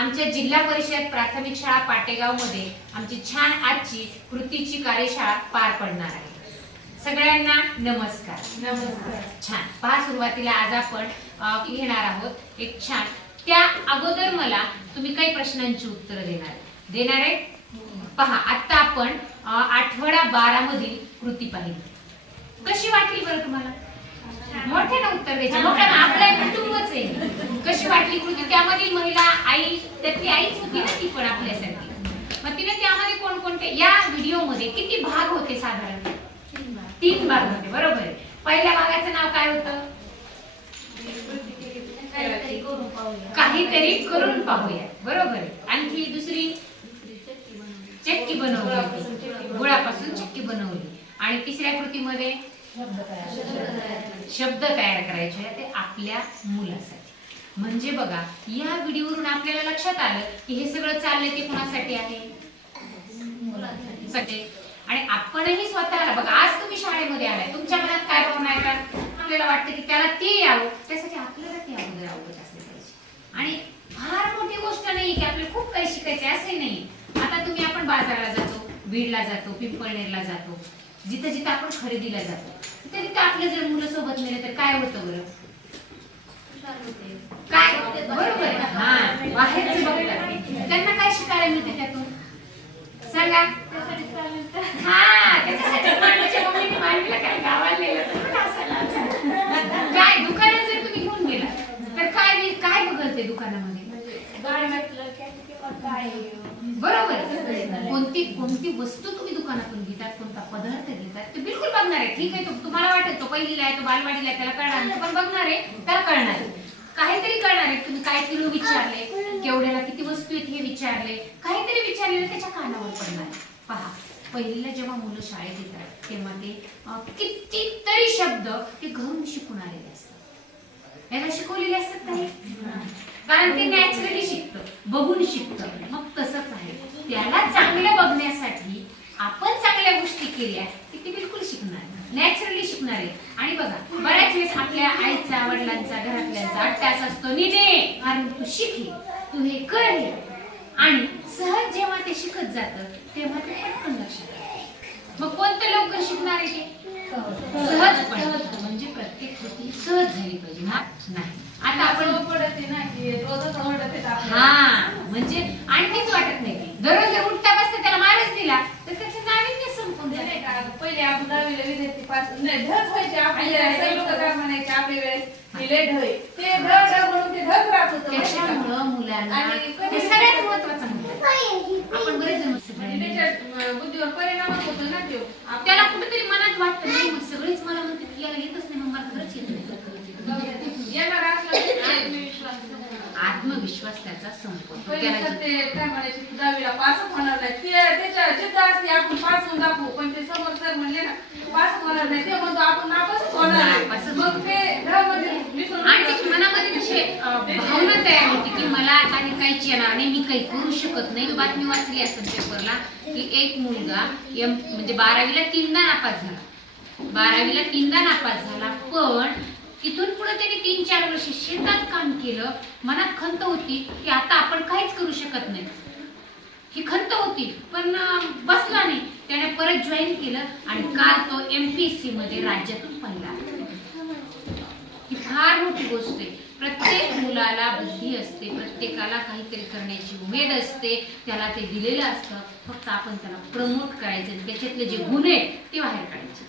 आमच्या जिल्हा परिषद प्राथमिक शाळा पाटेगावमध्ये आमची छान आजची कृतीची कार्यशाळा पार पडणार आहे. सगळ्यांना नमस्कार. नमस्कार. छान. पहा सुरुवातीला आज आपण घेणार आहोत एक छान. त्या अगोदर मला तुम्ही काही प्रश्नांची उत्तरं देणार. देणार आहे? पहा आता आपण आठवडा बारा मधील कृती पाहिली. कशी वाटली बरं तुम्हाला? मोठ्यानं उत्तर द्यायचे. मोठ्यानं आपलं कुटुंबच आहे. कशी वाटली कृती? त्यामधील महिला आई त्यातली आईच होती ना ती पण आपल्यासाठी मग तिने त्यामध्ये कोणकोणते या व्हिडिओमध्ये किती भाग होते साधारण? तीन भाग होते बरोबर आहे. पहिल्या भागाचं नाव काय होतं? काहीतरी करून पाहूया. बरोबर आहे. आणखी दुसरी? चक्की बनवली. गुळापासून चक्की बनवली. आणि तिसऱ्या कृतीमध्ये? शब्द तयार करायचे. ते आपल्या मुलासाठी. म्हणजे बघा या व्हिडिओवरून आपल्याला लक्षात आलं की हे सगळं चाललंय ते कुणासाठी आहे? आणि आपणही स्वतःला बघा आज तुम्ही शाळेमध्ये आलाय तुमच्या मनात काय भावना येतात आपल्याला वाटतं की त्याला ते यावं त्यासाठी आपल्याला ते अगोदर आवडत असले पाहिजे. आणि फार मोठी गोष्ट नाही की आपल्याला खूप काही शिकायचे असे नाही. आता तुम्ही आपण बाजाराला जातो बीडला जातो पिंपळनेरला जातो. जिथं जिथं आपण खरेदीला जातो. तिथे तिथे आपले जर मुलं सोबत नेले तर काय होतं बरं? काय? बरोबर. हा. बाहेरचे बघतात त्यांना काय शिकायला मिळते त्यातून? सांगा. हा त्याच्यासाठी मम्मीने काय? गावाला नेलं तर काय? दुकानात जर तुम्ही घेऊन गेला तर काय काय बघल ते दुकानामध्ये? बरोबर कोणती कोणती वस्तू तुम्ही दुकानातून घेतात कोणता पदार्थ घेतात ते बिलकुल बघणार आहे. ठीक आहे तो तुम्हाला वाटत तो पहिलीला आहे तो बालवाडीला आहे त्याला कळणार पण बघणार आहे त्याला कळणार आहे. काहीतरी कळणार आहे तुम्ही काय किलो विचारले केवढ्याला किती वस्तू आहेत हे विचारले काहीतरी विचारलेलं त्याच्या कानावर पडणार पहा पहिलीला जेव्हा मुलं शाळेत येतात तेव्हा ते कितीतरी शब्द ते घरून शिकून आलेले असतात. याला शिकवलेले असतात काही कारण ते नॅचरली शिकतं. बघून शिकतं. मग तसंच आहे. त्याला चांगलं बघण्यासाठी आपण चांगल्या गोष्टी केल्या की ते बिलकुल शिकणार. नॅचरली शिकणार. आहे आणि बघा बऱ्याच वेळेस आपल्या आईचा वडिलांचा घरातल्यांचा अट्टास असतो. निजे कारण तू शिकली. तू हे कर आणि सहज जेव्हा ते शिकत जातं तेव्हा ते पटकन लक्षात मग कोणतं लवकर शिकणार आहे ते? सहज म्हणजे प्रत्येक कृती सहज झाली पाहिजे. नाही आता आपण हा म्हणजे आणखीच वाटत नाही ती. दररोज जर उठता बसता त्याला मारच दिला तर त्याचं नाविन्य संपून जाईल पहिले विद्यार्थी पास नाही ढग व्हायचे आपल्या सगळे लोक काय म्हणायचे आपल्या वेळेस की लय ढग आहे. ते ढग ढग म्हणून ते ढग राहत होतं माहिती का? त्याच्यामुळं मुलांना आणि कधी- हे सगळ्यात महत्वाचं आहे. आपण बरेच जण आणि बुद्धीवर परिणाम होतो ना तो त्याला कुठेतरी मनात वाटतं नाही मग सगळेच मला म्हणते की याला येतच नाही मग मला खरंच येत नाही येणार असलं आत्मविश्वास त्याचा संपतो. त्याला ते काय म्हणायचे की दहावीला पासच होणार नाही. ते त्याच्या जिद्द असते आपण पास होऊन दाखवू. पण ते समोर सर म्हणले ना पास होणार नाही. ते म्हणतो आपण नापासच होणार नाही. नापासच मग ते ढमध्ये विसरून आणि जातात. ती मनामध्ये तशी अं, भावना तयार होती की मला आता हे काहीच येणार नाही मी काही करू शकत नाही. बातमी वाचली असेल पेपरला की एक मुलगा एम म्हणजे बारावीला तीनदा नापास झाला. बारावीला तीनदा नापास झाला पण तिथून पुढे त्याने तीन चार वर्ष शेतात काम केलं. मनात खंत होती की आता आपण काहीच करू शकत नाही. ही खंत होती पण बसला नाही. त्याने परत जॉईन केलं आणि काल तो एमपीएससी मध्ये राज्यातून पहिला ही फार मोठी गोष्ट आहे. प्रत्येक मुलाला बुद्धी असते प्रत्येकाला काहीतरी करण्याची उमेद असते. त्याला ते दिलेलं असतं. फक्त आपण त्याला प्रमोट करायचं त्याच्यातले जे गुन्हे ते बाहेर काढायचे.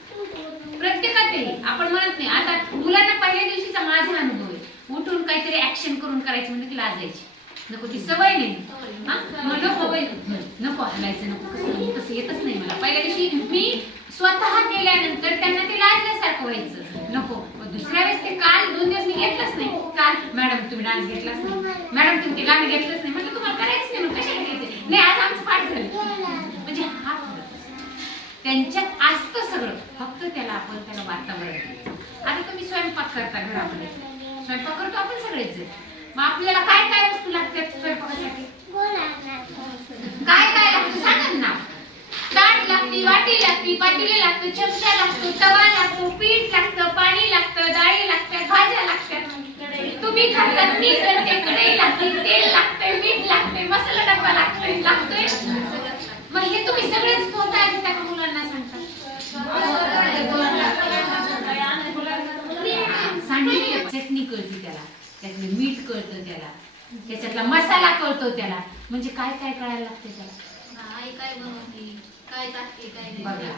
प्रत्येकात आपण म्हणत नाही आता मुलांना पहिल्या दिवशीचा माझा अनुभव आहे. उठून काहीतरी ऍक्शन करून करायचं म्हणजे की लाजायची. नको ती सवय नाही. हा? मग नको नको हलायचं नको कसं येतच नाही मला. पहिल्या दिवशी मी स्वतः केल्यानंतर त्यांना ते लाजल्यासारखं व्हायचं. नको दुसऱ्या वेळेस ते काल दोन दिवस मी घेतलंच नाही. काल मॅडम तुम्ही डान्स घेतलाच नाही. मॅडम तुम्ही ते गाणं घेतलंच नाही. म्हटलं तुम्हाला करायचं नाही. मग कशाला घ्यायचं? नाही आज आमचं पाठ झालं. म्हणजे हा त्यांच्यात आज त्याला आपण त्याला वातावरण आता तुम्ही स्वयंपाक करता घरामध्ये स्वयंपाक करतो आपण सगळेच मग आपल्याला काय काय वस्तू लागतात स्वयंपाकासाठी? काय काय लागतं सांगा ना. ताट लागती वाटी लागती पातेले लागतं चमचा लागतो तवा लागतो पीठ लागतं पाणी लागतं डाळी लागतात भाज्या लागतात. तुम्ही खातात मी करते कढई लागते कळतं त्याला. त्याच्यातला मसाला कळतो त्याला. म्हणजे काय काय कळायला लागते त्याला? आई काय टाकते? बघा.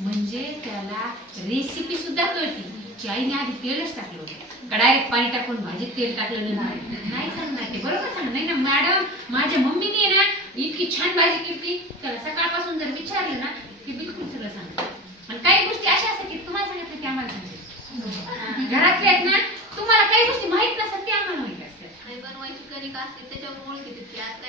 म्हणजे त्याला रेसिपी सुद्धा कळते. की आईने आधी तेलच टाकलं होतं. डायरेक्ट पाणी टाकून भाजीत तेल टाकलेलं नाही. नाही सांगणार ते. बरोबर सांग नाही ना मॅडम माझ्या मम्मीने ना इतकी छान भाजी केली. त्याला सकाळपासून जर विचारलं ना की बिलकुल सगळं सांगते आणि काही गोष्टी अशा असतात की तुम्हाला सांगितलं की आम्हाला सांगते घरातल्या आहेत ना तुम्हाला काही गोष्टी माहीत नसतात ते आम्हाला माहीत असतात आई बनवायची कणिक असते त्याच्यावर ओळखते ती आज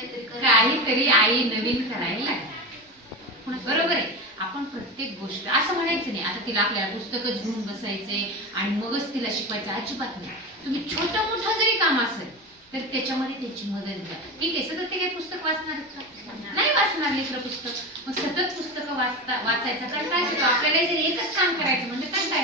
काहीतरी आई नवीन करायला लागली. बरोबर आहे. आपण प्रत्येक गोष्ट असं म्हणायचं नाही. आता तिला आपल्याला पुस्तकं घेऊन बसायचंय आणि मगच तिला शिकवायचं अजिबात नाही. तुम्ही छोटं मोठं जरी काम असेल तर त्याच्यामध्ये त्याची मदत घ्या. ठीक आहे सतत ते काही पुस्तक वाचणार का? नाही वाचणार लेकरं पुस्तक. मग सतत पुस्तकं वाचता वाचायचं कंटाळा येतो आपल्याला जर एकच काम करायचं म्हणजे कंटाळा